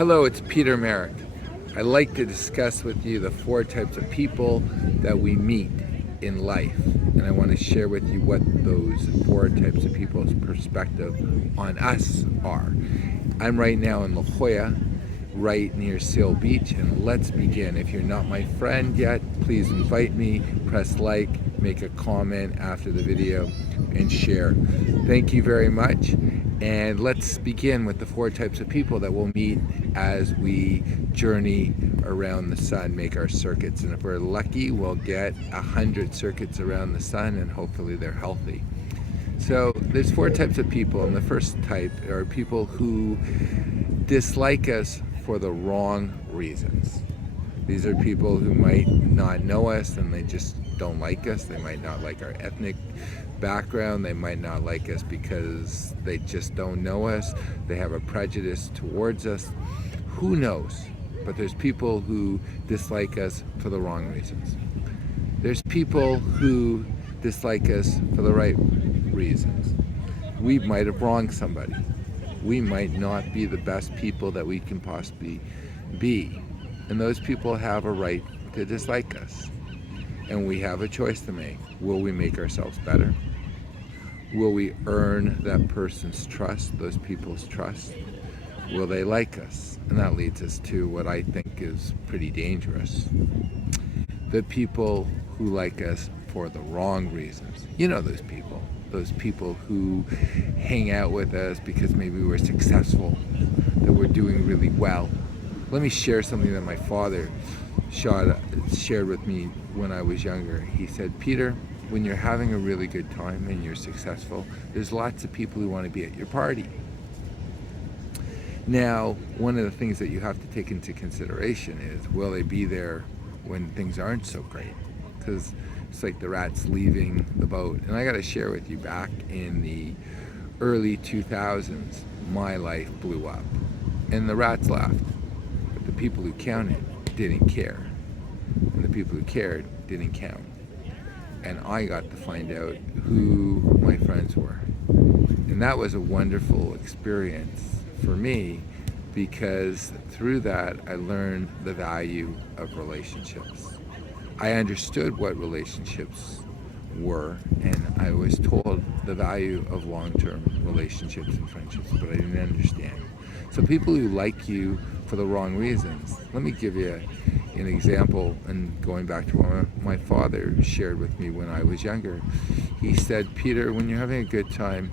Hello, it's Peter Merrick. I like to discuss with you the 4 types of people that we meet in life. And I want to share with you what those 4 types of people's perspective on us are. I'm right now in La Jolla, right near Seal Beach, and let's begin. If you're not my friend yet, please invite me, press like, make a comment after the video, and share. Thank you very much. And let's begin with the 4 types of people that we'll meet as we journey around the sun, make our circuits. And if we're lucky, we'll get 100 circuits around the sun, and hopefully they're healthy. So there's 4 types of people, and the first type are people who dislike us for the wrong reasons. These are people who might not know us and they just don't like us. They might not like our ethnic background. They might not like us because they just don't know us. They have a prejudice towards us. Who knows? But there's people who dislike us for the wrong reasons. There's people who dislike us for the right reasons. We might have wronged somebody. We might not be the best people that we can possibly be. And those people have a right to dislike us. And we have a choice to make. Will we make ourselves better? Will we earn that person's trust, those people's trust? Will they like us? And that leads us to what I think is pretty dangerous. The people who like us for the wrong reasons. You know those people. Those people who hang out with us because maybe we're successful, that we're doing really well. Let me share something that my father shared with me when I was younger. He said, Peter, when you're having a really good time and you're successful, there's lots of people who want to be at your party. Now, one of the things that you have to take into consideration is, will they be there when things aren't so great? Because it's like the rats leaving the boat. And I got to share with you, back in the early 2000s, my life blew up. And the rats left. But the people who counted didn't care. And the people who cared didn't count. And I got to find out who my friends were. And that was a wonderful experience for me, because through that I learned the value of relationships. I understood what relationships were, and I was told the value of long-term relationships and friendships, but I didn't understand. So people who like you for the wrong reasons. Let me give you an example, and going back to what my father shared with me when I was younger. He said, Peter, when you're having a good time,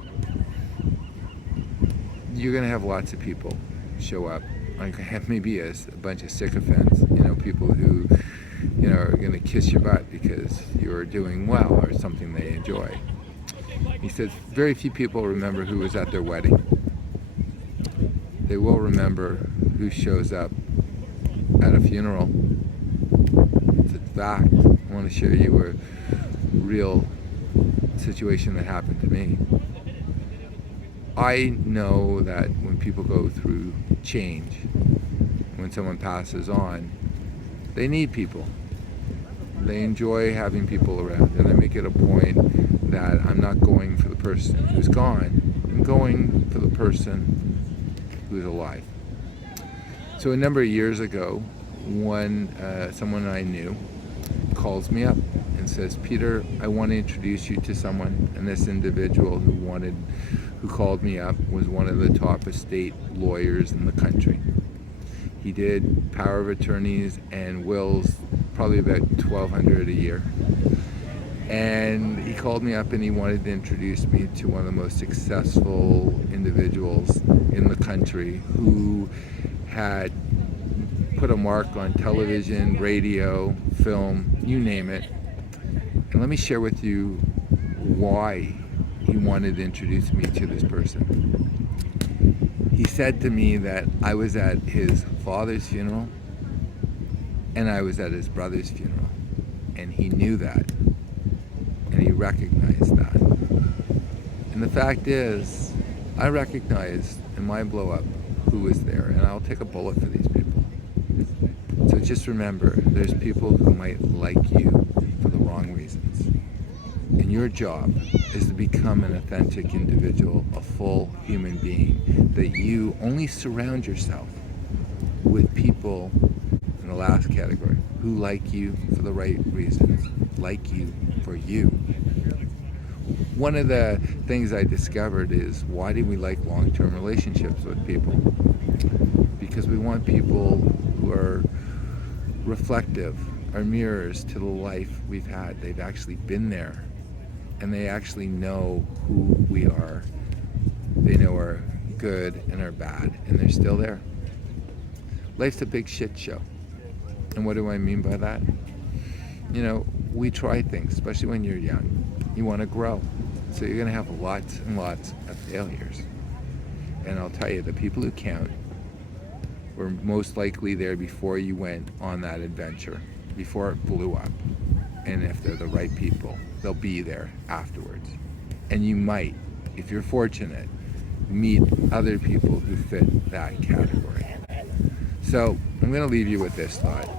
you're going to have lots of people show up. I have maybe a bunch of sycophants, people who are going to kiss your butt because you're doing well or something they enjoy. He says very few people remember who was at their wedding. They will remember who shows up at a funeral. It's a fact. I want to share you a real situation that happened to me. I know that when people go through change, when someone passes on, they need people. They enjoy having people around, and I make it a point that I'm not going for the person who's gone. I'm going for the person who's alive. So a number of years ago, when someone I knew calls me up and says, Peter, I want to introduce you to someone. And this individual who called me up was one of the top estate lawyers in the country. He did power of attorneys and wills, probably about $1,200 a year. And he called me up and he wanted to introduce me to one of the most successful individuals in the country, who had put a mark on television, radio, film, you name it. And let me share with you why he wanted to introduce me to this person. He said to me that I was at his father's funeral and I was at his brother's funeral. And he knew that. And he recognized that. And the fact is, I recognized in my blow up who was there, and I'll take a bullet for these people. So just remember, there's people who might like you for the wrong reasons. And your job is to become an authentic individual, a full human being, that you only surround yourself people in the last category who like you for the right reasons, like you for you. One of the things I discovered is, why do we like long-term relationships with people? Because we want people who are reflective, are mirrors to the life we've had. They've actually been there, and they actually know who we are. They know our good and our bad, and they're still there. Life's a big shit show. And what do I mean by that? You know, we try things, especially when you're young. You want to grow. So you're going to have lots and lots of failures. And I'll tell you, the people who count were most likely there before you went on that adventure, before it blew up. And if they're the right people, they'll be there afterwards. And you might, if you're fortunate, meet other people who fit that category. So I'm going to leave you with this thought.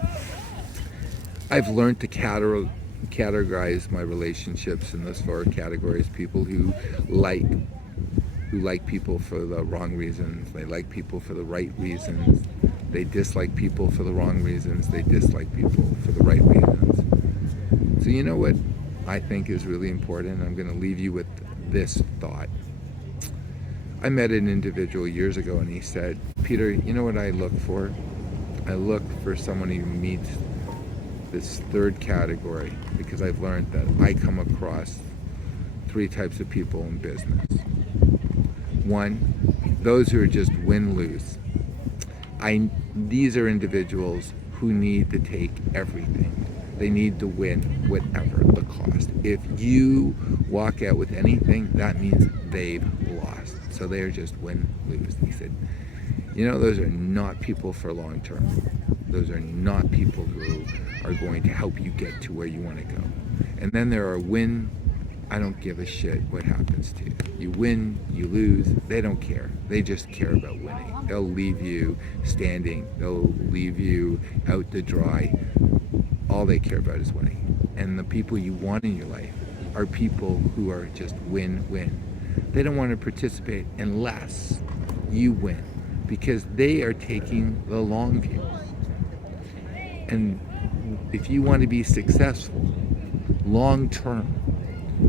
I've learned to categorize my relationships in those 4 categories: people who like people for the wrong reasons, they like people for the right reasons, they dislike people for the wrong reasons, they dislike people for the right reasons. So you know what I think is really important? I'm going to leave you with this thought. I met an individual years ago, and he said, "Peter, you know what I look for? I look for someone who meets this 3rd category, because I've learned that I come across 3 types of people in business. 1, those who are just win-lose. These are individuals who need to take everything. They need to win whatever the cost. If you walk out with anything, that means they've lost. So they're just win-lose." He said, "You know, those are not people for long term. Those are not people who are going to help you get to where you want to go." And then there are win, I don't give a shit what happens to you. You win, you lose, they don't care. They just care about winning. They'll leave you standing. They'll leave you out to dry. All they care about is winning. And the people you want in your life are people who are just win-win. They don't want to participate unless you win, because they are taking the long view. And if you want to be successful long term,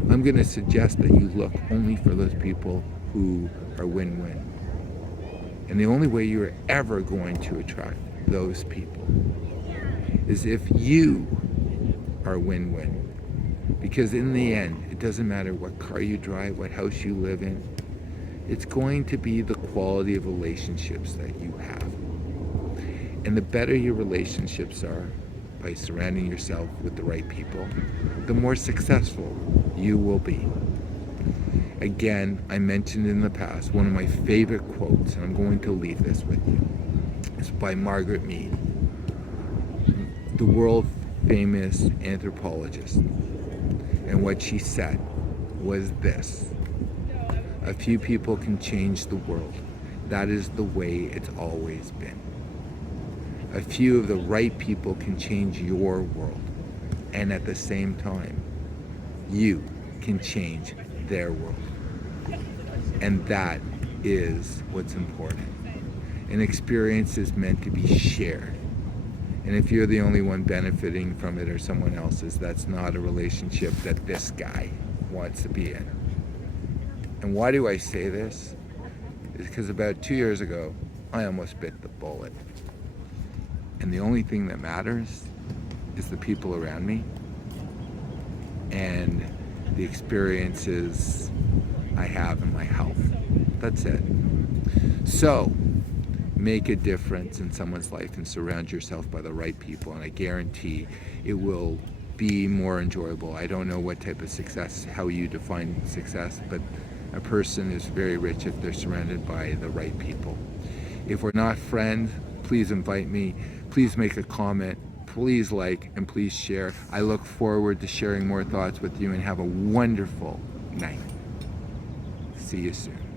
I'm going to suggest that you look only for those people who are win-win. And the only way you're ever going to attract those people is if you are win-win. Because in the end, it doesn't matter what car you drive, what house you live in. It's going to be the quality of relationships that you have. And the better your relationships are, by surrounding yourself with the right people, the more successful you will be. Again, I mentioned in the past, one of my favorite quotes, and I'm going to leave this with you, is by Margaret Mead, the world famous anthropologist. And what she said was this: "A few people can change the world. That is the way it's always been. A few of the right people can change your world. And at the same time, you can change their world." And that is what's important. An experience is meant to be shared. And if you're the only one benefiting from it or someone else's, that's not a relationship that this guy wants to be in. And why do I say this? It's because about 2 years ago, I almost bit the bullet. And the only thing that matters is the people around me and the experiences I have in my health. That's it. So, make a difference in someone's life and surround yourself by the right people, and I guarantee it will be more enjoyable. I don't know what type of success, how you define success, but a person is very rich if they're surrounded by the right people. If we're not friends, please invite me. Please make a comment. Please like and please share. I look forward to sharing more thoughts with you, and have a wonderful night. See you soon.